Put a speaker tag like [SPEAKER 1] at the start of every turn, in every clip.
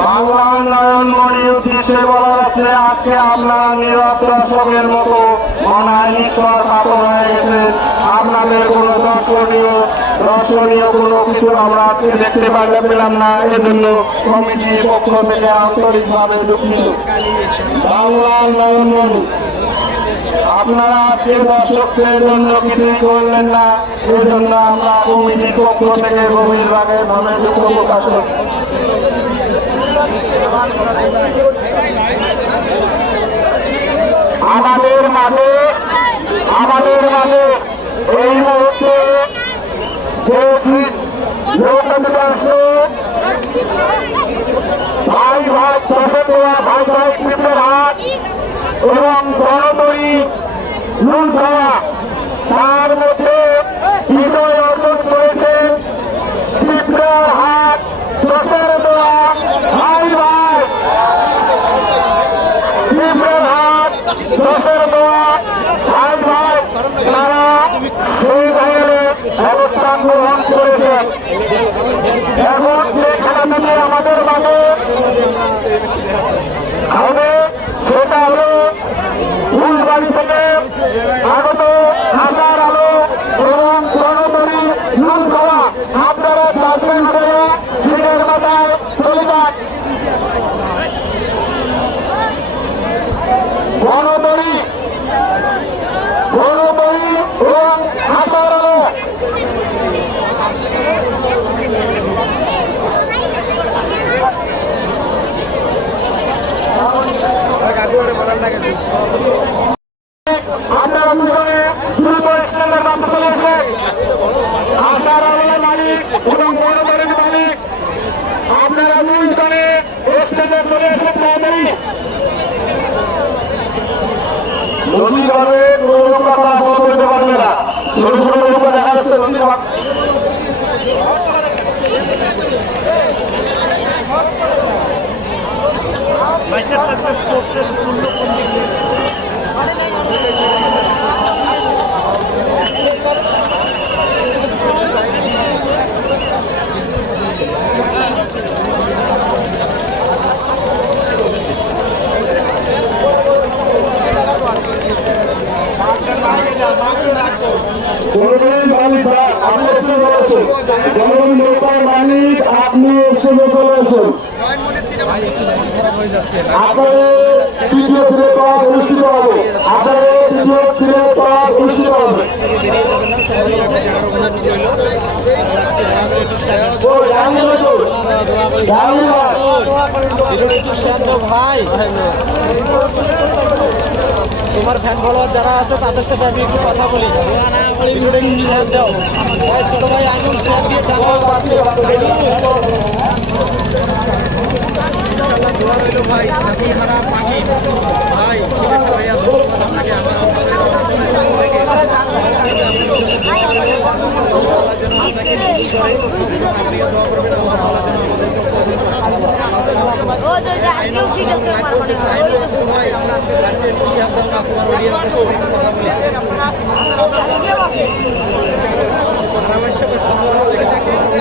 [SPEAKER 1] বাংলা উন্নয়ন মণি উদ্দেশ্যে বলা হচ্ছে, আজকে আপনারা নীরব মতো মনায় নিষ্ঠর হাত হয়ে গেছে আপনাদের কোনো দর্শনীয় দর্শনীয় কোনো কিছু আমরা আজকে দেখতে পারলে পেলাম না। এজন্য কমিটির পক্ষ থেকে আন্তরিকভাবে দুঃখিত। বাংলা উন্নয়ন, আপনারা আজকে দর্শকদের জন্য কিছুই করলেন না এই জন্য আমরা কমিটির পক্ষ থেকে গভীরভাবে ভাবে দুঃখ প্রকাশ করছি। আমাদের মাঝে আমাদের মাঝে এই মুহূর্তে যে লোকদের আসলো ভাই ভাই দশে দেওয়া ভাই ভাই কৃষ্ণের হাট এবং গণতরী লুট খাওয়া তার মধ্যে বিজয় অর্জন করেছেন পিঁপড়ার হাট দশের দেওয়া ভাই ভাই পিঁপড়ার হাট দশের দেওয়া ভাই ভাই তারা সেই জায়গায় অবস্থান গ্রহণ করেছেন এখন যে খেলাটি আমাদের মাঝে হবে সেটা হলো ফুলবাড়ি থেকে আগত আশার আলো এবং গণতরী নুন খাওয়া আপনারা চাষবেন করে সিটের মাথায় চলে যান গণতরী গণতরী এবং আশার আলো আপনারা দুজনে দ্রুত স্ট্যান্ডের মাঝে চলে আসেন আশার আলমের মালিক এবং গণতরীর মালিক আপনারা দুইজনে স্টেজে চলে আসেন তাড়াতাড়ি নদীর ভাবে কোনো নৌকা চলাচল করতে পারবে না ছোট ছোট নৌকা দেখা যাচ্ছে নদীর ভাগ গণতন্ত্রের আপনি এসে চলেছেন গণতন্ত্র
[SPEAKER 2] ভাই তোমার ফ্যান ফলোয়ার যারা আছে, তাদের সাথে আমি একটু কথা বলি। শেয়ার ছোট ভাই, আঙুল শেয়ার দিয়ে দোয়া রইল ভাই। সাথী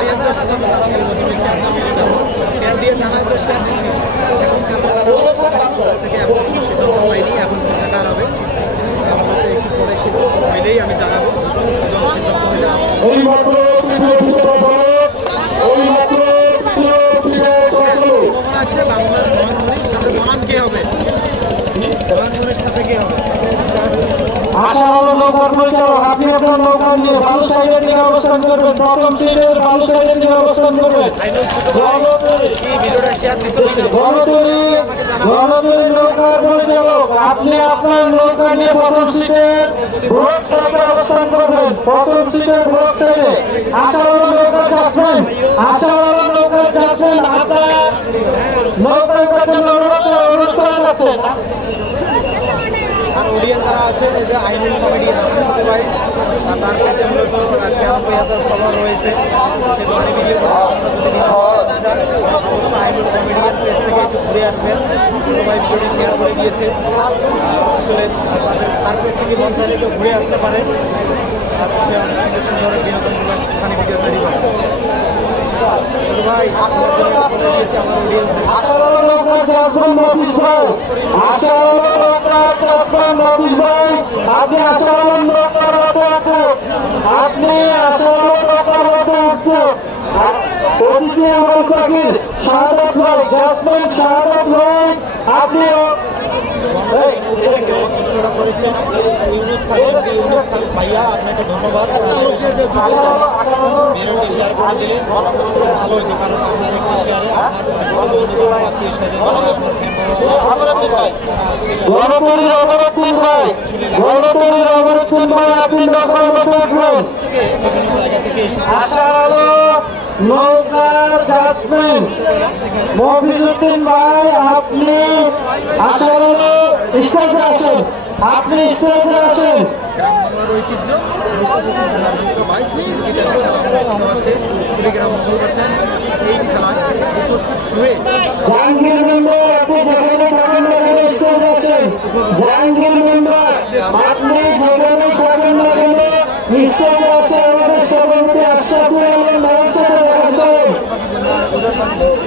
[SPEAKER 2] সুন্দর সাথে কথা বলব তুমি শেয়ার দাও জানার শেয়ার দিচ্ছি এখন থেকে এখন সিদ্ধান্ত পাইনি এখন সিদ্ধান্ত হবে। আমরা একটু পরে সিদ্ধান্ত হইলেই আমি জানাব। এবং সিদ্ধান্ত হলে আপনারা
[SPEAKER 1] এই মাত্র তৃতীয় শ্রেণির ক্লাস হলো। এই মাত্র তৃতীয় শ্রেণির ক্লাস হলো।
[SPEAKER 2] মনে আছে বাংলার মহানমণির সাথে মহান কে হবে মহানমণির সাথে কে হবে
[SPEAKER 1] আশা হলো নৌকার পরিচালক আপনার নৌকা নিয়ে বালু সাইডের দিকে অবস্থান করবেন প্রথম সিটের বালু সাইডের দিকে অবস্থান করবেন গণতরী নৌকার আপনি আপনার নৌকা নিয়ে প্রথম সিটের ব্লক সাইডে অবস্থান করবেন। প্রথম সিটের ব্লক সাইডে আশা হলো নৌকার চাষবেন আশা হলো নৌকার চাষবেন আপনার নৌকার কাছে অনুরোধ অনুরোধ করা যাচ্ছে
[SPEAKER 2] অডিয়েন্স যারা আছে এই যে আইনুল কমেডি ভাই আর তার কাছে মূলত ছিয়ানব্বই হাজার ফলোয়ার রয়েছে, সে ধরনের ভিডিও অবশ্যই আইনুল কমেডিয়ান পেজ থেকে একটু ঘুরে আসবেন। ছোট ভাই শেয়ার করে দিয়েছে। আসলে তার থেকে মন চাইলে ঘুরে আসতে পারে। সে অনেক সুন্দর সুন্দর বিনোদনমূলক ফানি ভিডিও তৈরি করে। ভাই
[SPEAKER 1] আপনি উঠুন আপনি আপনি
[SPEAKER 2] ভাইয়া আপনাকে ধন্যবাদ। ভিডিওটি শেয়ার করে দিলেন। ভালো হইতে পারেন আপনার একটি শেয়ারে আপনার বিভিন্ন জায়গা থেকে এসেছে
[SPEAKER 1] নৌকার জাসমিন। মফিজুদ্দিন ভাই আপনি আলো স্টেজে আসেন আপনি স্টেজে আসেন
[SPEAKER 2] ঐতিহ্য
[SPEAKER 1] জাহাঙ্গীর মেম্বার আপনি যেখানে থাকেন না স্টেজে আসেন জাহাঙ্গীর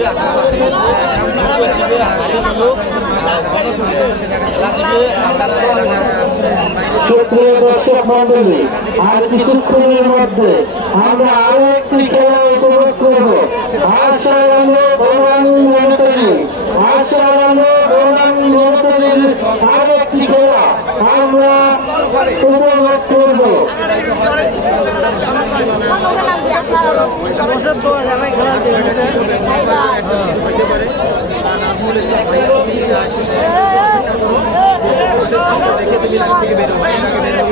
[SPEAKER 1] মেম্বার আপনি যেখানে থাকেন না কেন স্টেজে আসে আমাদের সভাপতি আশরাফুল আলম ভাইয়ের সাথে দেখা করুন সুপ্রিয় দর্শক মন্ডলী আর কিছুক্ষণের মধ্যে আমরা আরও একটি খেলা উপভোগ করব। আশারানো বনাম মনতরি আশারানো বনাম মনতরির আর একটি খেলা আমরা উপভোগ করব
[SPEAKER 3] ভাই ভাই
[SPEAKER 2] হতে পারে নাজমুল ইসলাম ভাই আপনি শেষ দেখে তুমি লাইন থেকে বেরো ভাই আগে বেরো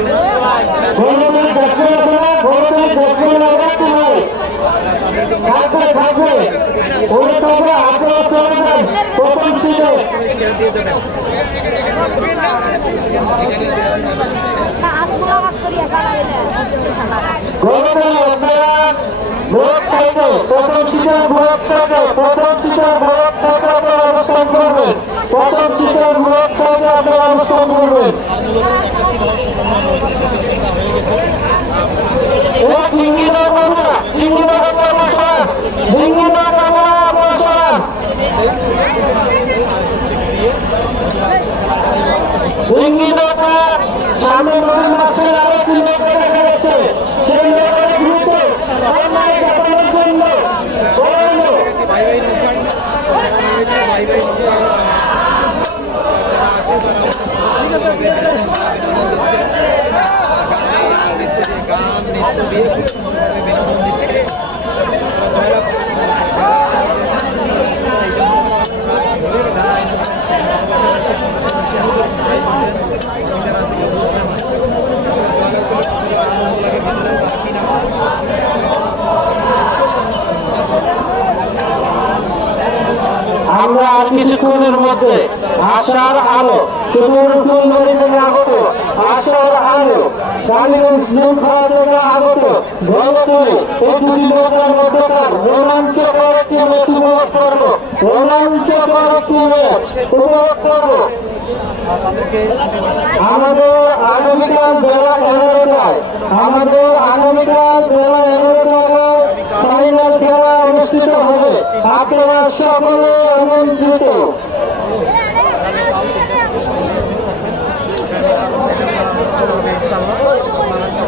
[SPEAKER 1] গণতন্ত্রের জাতীয় সভা গণতন্ত্রের জাতীয় অবস্থা নয় থাকবে থাকবে ওই তবে আপনারা চলে যান। প্রথম সিটে আপনারা ভোট থাকবে প্রথম সিটের ভোট থাকবে প্রথম সিটের ভোট থাকবে আপনারা অবস্থান করবেন। প্রথম সিটের ভোট থাকবে Thank you. কিছুক্ষণের মধ্যে আশার আলো সুন্দরী থেকে আগত, আশার আলো আগত এই মধ্যকার, রোমাঞ্চকর একটি ম্যাচ উপভোগ করব, রোমাঞ্চকর একটি ম্যাচ উপভোগ করব। আমাদের আগামীকাল বেলা এগারোটায়, আমাদের আগামীকাল বেলা এগারোটায় ফাইনাল খেলা অনুষ্ঠিত হবে। আপনারা সকলে আমন্ত্রিত।
[SPEAKER 2] একটু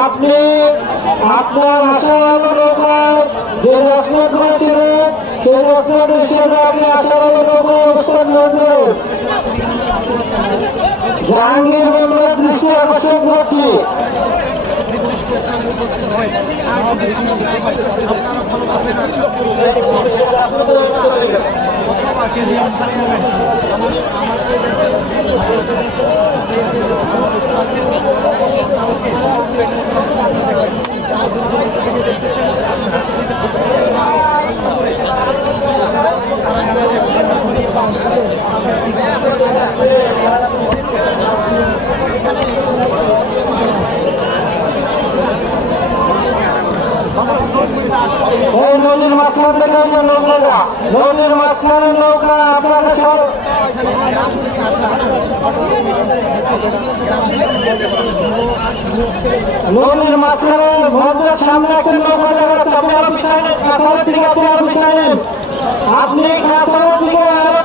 [SPEAKER 1] আপনি আপনার আশা হলো নৌকায় যে রসমেট করেছিলেন সেই রসমেট হিসেবে আপনি আশা হলো নৌকায় অবস্থান গ্রহণ জাহাঙ্গীর দৃষ্টি আকর্ষণ করছি।
[SPEAKER 2] আপনারা
[SPEAKER 1] নদীর মাঝখান থেকে যে নৌকাটা, নদীর মাঝখানের নৌকা আপনাকে সব নদীর মাঝখানে মঞ্চের সামনে একটি নৌকা দেখা যাচ্ছে। আপনি আরও পিছাই নেন কাছাড়ের দিকে আপনি আরও পিছাই নেন আপনি কাছাড়ের দিকে আরও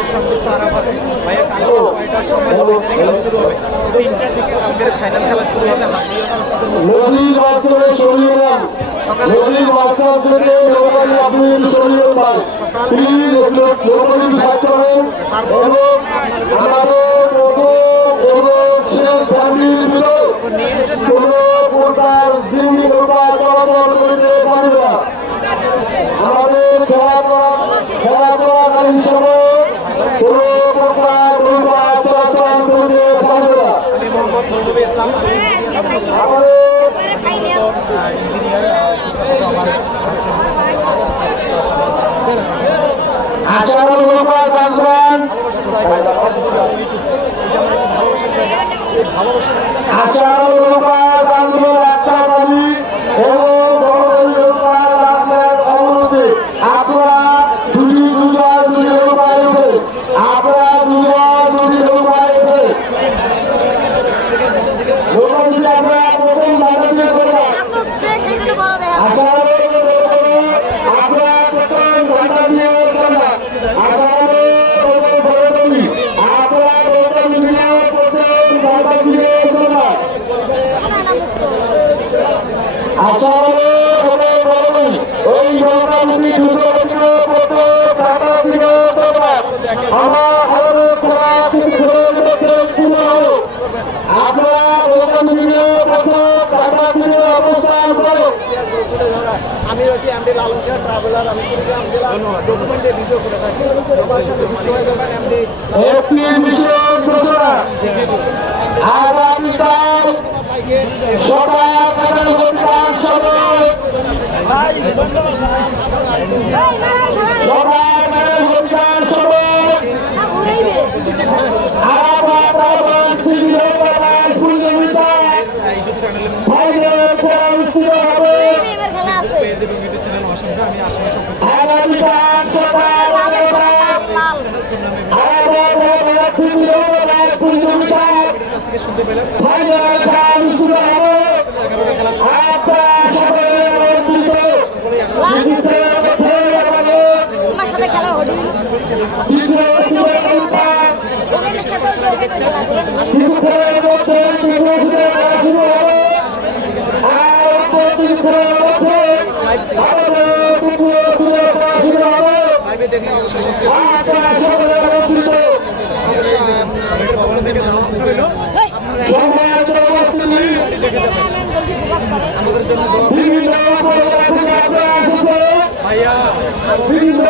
[SPEAKER 1] পিছাই নেন
[SPEAKER 2] ফাইনাল খেলা শুরু হবে।
[SPEAKER 1] নদীর মাঝখানে সরিয়ে নেন। নদীর মাঝখান থেকে নৌকাটি আপনি একটু সরিয়ে নেন প্লিজ একটু সাইড করেন। এবং আমাদের ফ্যামিলির ভিতরে কোনো প্রকার ডিঙ্গি নৌকা চলাচল করতে পারবে না আমাদের খেলা করা খেলা চলাকালীন সময় কোনো প্রকার নৌকা চলাচল করতে পারবে না আমাদের
[SPEAKER 3] ফাইনাল
[SPEAKER 1] আশার নৌকা জানবেন আশার নৌকা জানবেন একটা গাড়ি এবং বড় গাড়ি নৌকা জানবেন অবনতি আপনারা দুটি দুজন দুটি নৌকা এসে আপনারা দুজন দুটি নৌকা এসে নৌকা যদি আপনারা প্রথম জায়গা দিয়ে করবেন
[SPEAKER 3] আসছে সেই জন্য বড় দেখা যায়।
[SPEAKER 1] আশার আপনারা প্রথম ঘণ্টা দিয়ে করবেন আশার বড় গাড়ি আপনারা নৌকা দিয়ে প্রথম ঘণ্টা দিয়ে করবেন
[SPEAKER 3] না না মুক্ত
[SPEAKER 1] আসামে কোনো বড়ই ওই নৌকাগুলি দ্রুত গতিতে পড়তে ঢাকা দিকে চলবে আমার আমাদের খেলা কিন্তু খেলার মধ্যে শুরু হলো আপনারা নৌকাগুলিকে পড়তে ঢাকা দিকে অবস্থান করো
[SPEAKER 2] আমি হচ্ছি এমডি লালন শাহ ট্রাভেলার আমি কুড়িগ্রাম জেলা ডকুমেন্টে ভিডিও করে থাকি। সবার সাথে যুক্ত যাবেন
[SPEAKER 1] একটি বিশেষ ঘোষণা আগামীকাল সকাল এগারো ঘণ্টার সময় সকাল এগারো ঘণ্টার সময়
[SPEAKER 3] না ঘুরেইবে
[SPEAKER 1] আরামাত আরামাত সিংহবাদ প্রতিযোগিতায়
[SPEAKER 2] ইউটিউব চ্যানেলে
[SPEAKER 1] ফাইনাল খেলা অনুষ্ঠিত হবে
[SPEAKER 3] এবার খেলা আছে
[SPEAKER 2] পেজ এবং ইউটিউব চ্যানেল অসংখ্য আমি আসলে সব কিছু
[SPEAKER 1] আগামীকাল সকাল এগারোটায় আরামাত আরামাত সিংহবাদ প্রতিযোগিতায়
[SPEAKER 2] কাছ থেকে শুনতে পেলাম
[SPEAKER 1] ফাইনাল খেলা অনুষ্ঠিত হবে
[SPEAKER 2] এগারোটা খেলা
[SPEAKER 1] আপনারা সকলে আমন্ত্রিত দ্বিতীয় পথে আমাদের
[SPEAKER 3] তোমার সাথে খেলা হলি
[SPEAKER 1] দ্বিতীয় প্রতিযোগিতা
[SPEAKER 3] ওখানে খেলা ওখানে খেলা আছে
[SPEAKER 1] কিছুক্ষণের মধ্যে দ্বিতীয় খেলা শুরু হবে আর অল্প কিছুক্ষণের মধ্যে আমাদের দ্বিতীয় খেলা শুরু হবে
[SPEAKER 2] লাইভে দেখে
[SPEAKER 1] আপনারা সকলে আমন্ত্রিত
[SPEAKER 2] ভবন থেকে দাওয়াত রইল
[SPEAKER 1] সম্মানিত উপস্থিতি
[SPEAKER 3] জলদি ফোকাস করে
[SPEAKER 2] আমাদের জন্য দোয়া করবেন।
[SPEAKER 1] বিভিন্ন উপজেলা থেকে আপনারা এসেছে
[SPEAKER 2] ভাইয়া
[SPEAKER 1] বিভিন্ন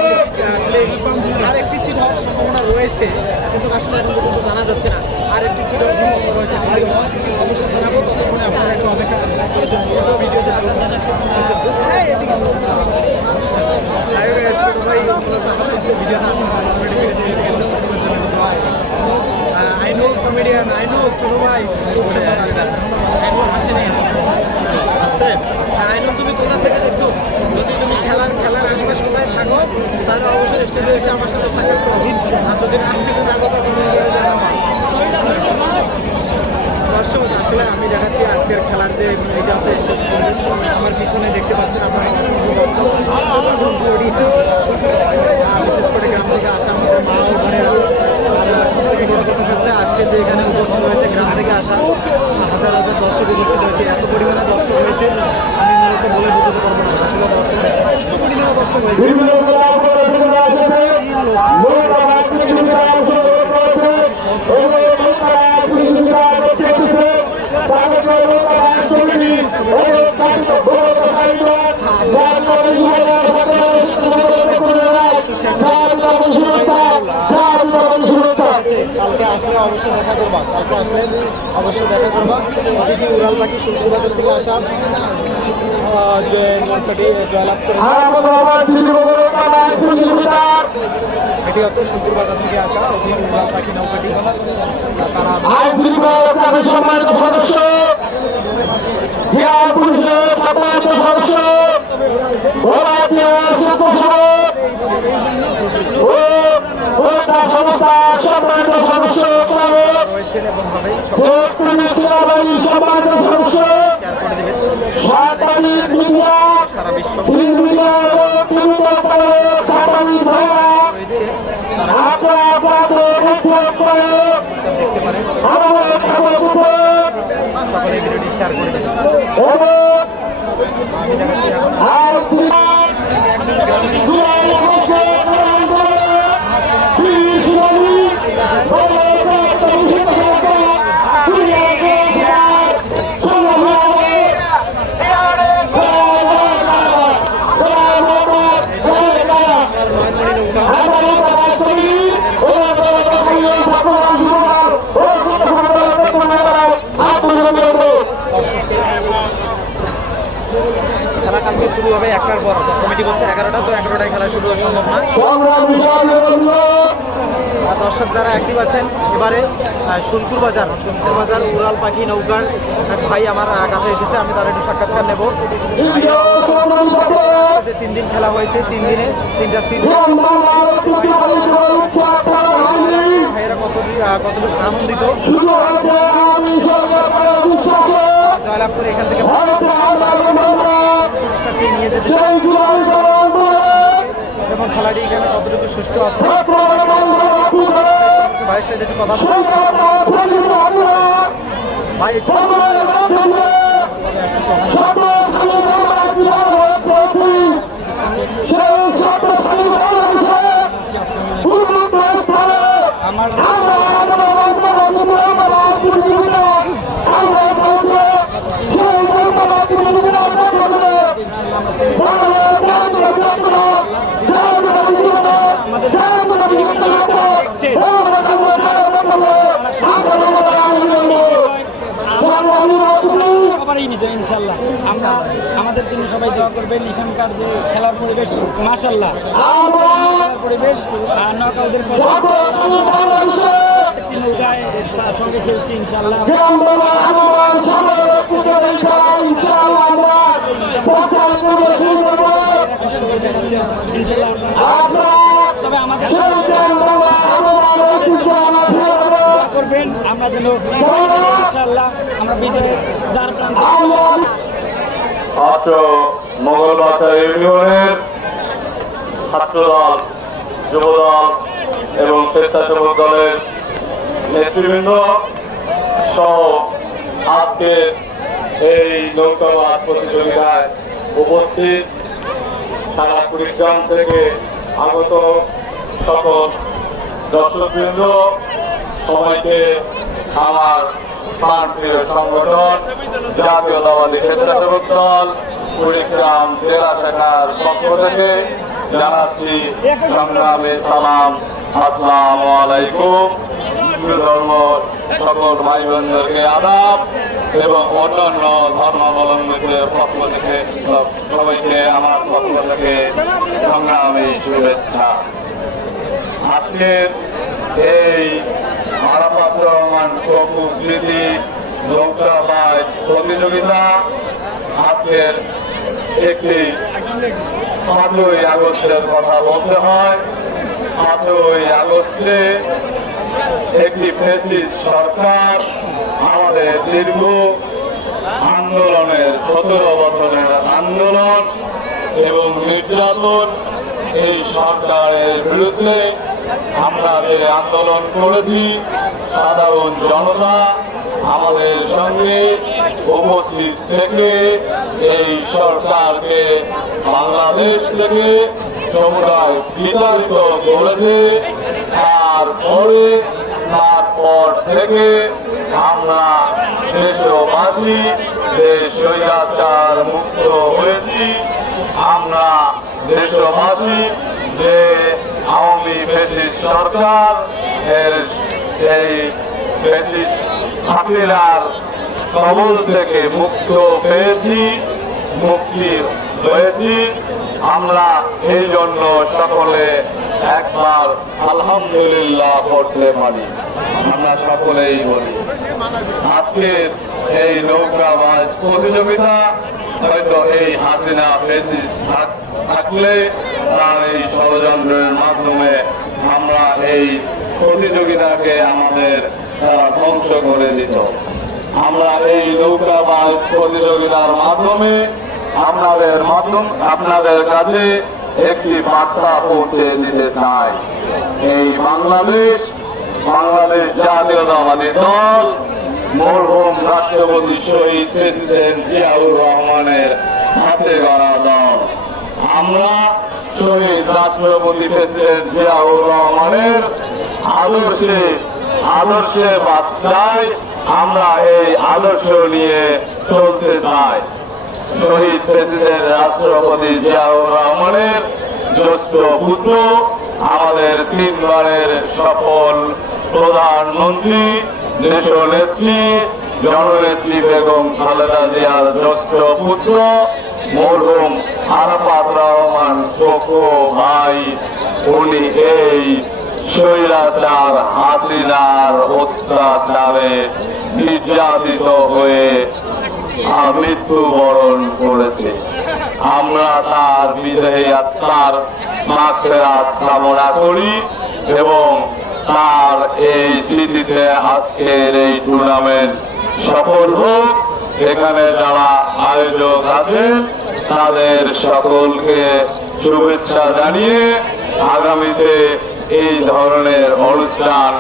[SPEAKER 2] আর একটি ছিল হওয়ার সম্ভাবনা রয়েছে কিন্তু আসলে এখন পর্যন্ত জানা যাচ্ছে না। আর একটি ছিল রয়েছে ভিডিও অবশ্যই জানাব ততক্ষণে আপনারা একটু অপেক্ষা করবেন ভিডিওতে ছোট ভাই মূলত আমাদের যে ভিডিওটা আপনারা অলরেডি ভিডিওতে এসে গেছে I know comedian I know ছোট ভাই খুব সুন্দর তুমি কোথা থেকে দেখছ? যদি তুমি খেলার কোথায় থাকো তাহলে অবশ্যই স্টেজে এসে আমার সাথে সাক্ষাৎ করো। আর যদি না কিছু থাকো তাহলে দর্শক আসলে আমি দেখাচ্ছি আজকের খেলার যে এটা হচ্ছে আমার পিছনে দেখতে পাচ্ছেন আপনারা অসংখ্য দর্শক, বিশেষ করে গ্রাম থেকে আসা আমাদের মা ও বোনেরা আর সব থেকে বড় কথা হচ্ছে আজকে যে এখানে উপস্থিত হয়েছে গ্রাম থেকে আসা হাজার হাজার দর্শক উপস্থিত হয়েছে। এত পরিমাণে দর্শক হয়েছে আমি মূলত
[SPEAKER 1] বলে বুঝতে পারব না। আসলে দর্শক টাকা দর্শক হয়েছে
[SPEAKER 4] বিভিন্ন জেলা উপরে থেকে এসেছে নৌকা রাজনীতিবিদরা অংশগ্রহণ করেছে এবং নৌকা রাজনীতিবিদরা দেখতে এসেছে তাদেরকে নৌকা রাজনীতি এবং তাদের ভূমিকা সাইবার যার কারণে যুবরা
[SPEAKER 1] কালকে অবশ্যই দেখা করবা। কালকে আসলে অবশ্যই দেখা করবা। অতিথি উড়াল পাখি শুক্রবাজার থেকে আসা যে নৌকাটি জয়লাভ করে। এটি হচ্ছে শুক্রবাজার থেকে আসা অতিথি উড়াল পাখি নৌকাটি। তারা
[SPEAKER 4] সম্মানিত সদস্য
[SPEAKER 1] দেখতে পারেন
[SPEAKER 4] আমাদের খবর দিতে
[SPEAKER 1] সকলে ভিডিওটি শেয়ার করে দেবেন। কমিটি বলছে এগারোটা, তো এগারোটায় খেলা শুরু সম্ভব না। দর্শক যারা অ্যাক্টিভ আছেন, এবারে সোনপুর বাজার সোনপুর বাজার, উড়াল পাখি, নৌকার, এক ভাই আমার কাছে এসেছে, আমি তার একটু সাক্ষাৎকার নেব। তিন দিন খেলা হয়েছে, তিন দিনে তিনটা সিট আনন্দিত? জয়লাভ করে এখান থেকে পুরস্কারটি নিয়ে যেতে এবং খেলাটি এখানে কতটুকু সুষ্ঠু আছে? ভাইয়ের সাথে একটু কথা ভাই
[SPEAKER 5] সবাই দোয়া করবেন, এখানকার যে খেলার পরিবেশ মাশাল্লাহ খেলার পরিবেশ, আর প্রত্যেকটি নৌকায় সঙ্গে খেলছি ইনশাল্লাহ তবে আমাদের করবেন, আমরা যেন ইনশাল্লাহ আমরা বিজয়ের দ্বার
[SPEAKER 6] অত্র মঙ্গলবাজার ইউনিয়নের ছাত্রদল, যুবদল এবং স্বেচ্ছাসেবক দলের নেতৃবৃন্দ সহ আজকে এই নৌকাবাদ প্রতিযোগিতায় উপস্থিত সারা কুড়িগ্রাম থেকে আগত সকল দর্শকবৃন্দ, সবাইকে আমার প্রাণপ্রিয় সংগঠন জাতীয়তাবাদী স্বেচ্ছাসেবক দল, কুড়িগ্রাম জেলা শাখার পক্ষ থেকে জানাচ্ছি সংগ্রামে সালাম, আসসালামু আলাইকুম। ধর্ম সকল ভাই বোনদেরকে আদাব এবং অন্যান্য ধর্মাবলম্বীদের পক্ষ থেকে, সবাইকে আমার পক্ষ থেকে সংগ্রামী শুভেচ্ছা। আজকের এই আরাফাত রহমান কপু স্মৃতি নৌকাবাজ প্রতিযোগিতা। আজকের একটি পাঁচই আগস্টের কথা বলতে হয়। পাঁচই আগস্টে একটি ফেসিস সরকার আমাদের দীর্ঘ আন্দোলনের, সতেরো বছরের আন্দোলন এবং নির্যাতন এই সরকারের বিরুদ্ধে আমরা যে আন্দোলন করেছি, সাধারণ জনতা আমাদের সঙ্গে উপস্থিত থেকে এই সরকারকে বাংলাদেশ থেকে সমুদায় বিতাড়িত করেছে। তারপরে, তারপর থেকে আমরা দেশবাসী দেশ স্বৈরাচার মুক্ত হয়েছি, আমরা দেশবাসী যে আওয়ামী ফেসিস সরকার, এর এই ফেসিস হাসিনার কবল থেকে মুক্ত পেয়েছি, মুক্তি হয়েছি আমরা এই জন্য সকলে একবার আলহামদুলিল্লাহ পড়তে পারি আমরা সকলেই বলি, আজকের এই নৌকা মাছ প্রতিযোগিতা হয়তো এই হাসিনা ফেসিস থাকলে তার এই ষড়যন্ত্রের মাধ্যমে আমরা এই প্রতিযোগিতাকে আমাদের তারা ধ্বংস করে দিত। আমরা এই নৌকা মাছ প্রতিযোগিতার মাধ্যমে আপনাদের মাধ্যম আপনাদের কাছে একটি বার্তা পৌঁছে দিতে চাই। এই বাংলাদেশ বাংলাদেশ জাতীয়তাবাদী দল মরহুম রাষ্ট্রপতি শহীদ প্রেসিডেন্ট জিয়াউর রহমানের হাতে গড়া দল আমরা শহীদ রাষ্ট্রপতি প্রেসিডেন্ট জিয়াউর রহমানের আদর্শে আদর্শে বাঁচাই আমরা এই আদর্শ নিয়ে চলতে চাই। শহীদ প্রেসিডেন্ট রাষ্ট্রপতি জিয়াউর রহমানের জ্যেষ্ঠ পুত্র আমাদের তিনবারের সফল প্রধানমন্ত্রী দেশনেত্রী জননেত্রী বেগম খালেদা জিয়ার জ্যেষ্ঠ পুত্র, মরহুম আরাফাত রহমান কোকো ভাই, উনি এই স্বৈরাচার হাসিনার অত্যাচারে নির্যাতিত হয়ে মৃত্যুবরণ করেছে। আমরা তার বিদেহী আত্মার মাখেরাত কামনা করি এবং তার এই স্মৃতিতে আজকের এই টুর্নামেন্ট সফল হোক। এখানে যারা আয়োজক আছেন, তাদের সকলকে শুভেচ্ছা জানিয়ে আগামীতে এই ধরনের অনুষ্ঠান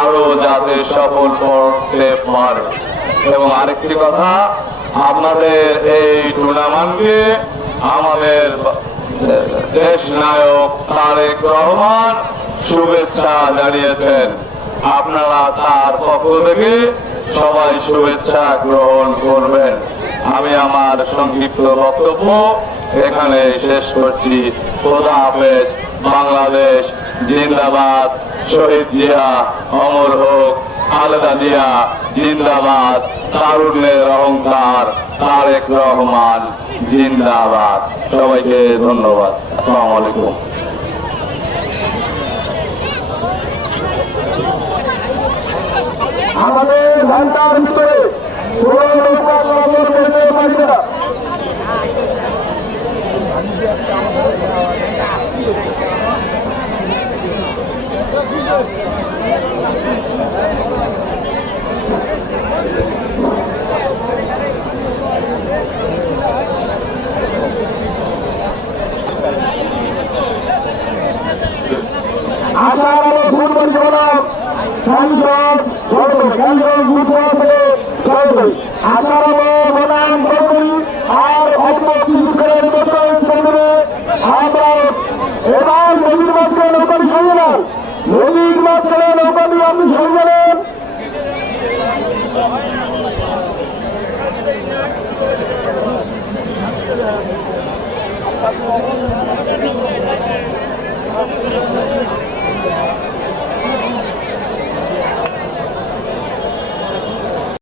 [SPEAKER 6] আরও যাতে সফল করতে পারে। এবং আরেকটি কথা আপনাদের এই টুর্নামেন্টকে আমাদের দেশ নায়ক তারেক রহমান শুভেচ্ছা জানিয়েছেন। আপনারা তার পক্ষ থেকে সবাই শুভেচ্ছা গ্রহণ করবেন। আমি আমার সংক্ষিপ্ত বক্তব্য এখানে শেষ করছি। খোদা হাফেজ, বাংলাদেশ জিন্দাবাদ। শহীদ জিয়া, অমর হোক আলাদা জিয়া জিন্দাবাদ, তারুণ্যের অহংকার, তারেক রহমান, জিন্দাবাদ। সবাইকে ধন্যবাদ। আসসালাম আলাইকুম।
[SPEAKER 1] আমাদের ঘণ্টার ভিতরে পুরো নৌকা